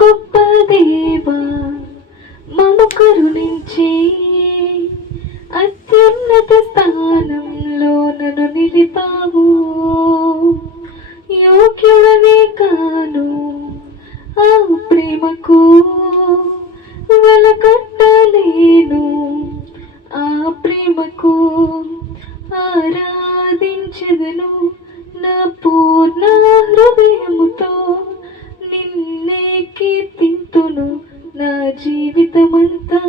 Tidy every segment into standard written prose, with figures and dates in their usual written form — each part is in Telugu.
గొప్ప దేవా మమ్ము కరుణించి అత్యున్నత స్థానంలో నన్ను నిలిపావు. యోగ్యుడనే కాను ఆ ప్రేమకు వెలకట్టలేను. ఆ ప్రేమకు ఆరాధించెదను నా పూర్ణ హృదయముతో. నిన్నే కీర్తింతును నా జీవితమంతా.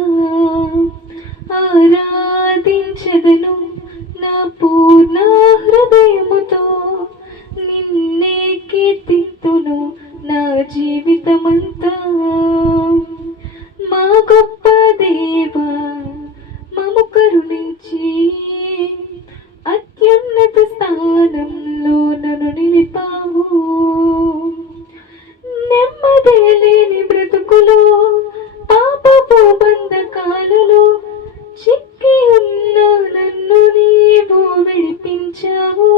ఆరాధించెదను నా పూర్ణ హృదయముతో. నిన్నే కీర్తింతును నా జీవితమంతా. మా గొప్ప దేవా మమ్ము కరుణించి అత్యున్నత స్థానంలో నన్ను నిలిపావు. నెమ్మది లేని బ్రతుకులో పాపపు బంధకాలలో చిక్కి ఉన్న నన్ను నీవు విడిపించావు.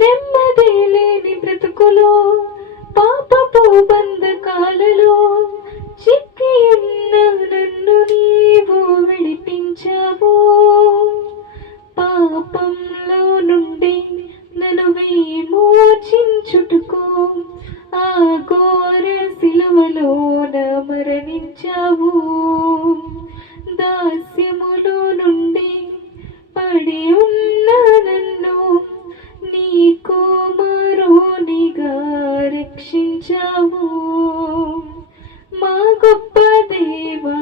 నెమ్మది లేని బ్రతుకులో పాపపు బంధకాలలో చిక్కి ఉన్న నన్ను నీవు విడిపించావు. పాపంలో నుండి నన్ను విమోచించుటకు ఆ ఘోర శిలువలోన మరణించావు. దాస్యములో నుండి పడి ఉన్న నన్ను నీ కుమారునిగా రక్షించావు. మా గొప్ప దేవా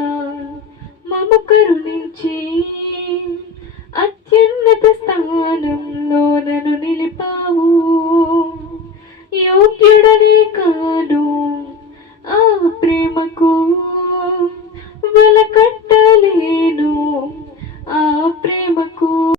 మమ్ము కరుణించి అత్యున్నత స్థానంలో నన్ను నిలిపావు. యోగ్యుడనే కాను ఆ ప్రేమకు వెలకట్టలేను. ఆ ప్రేమకు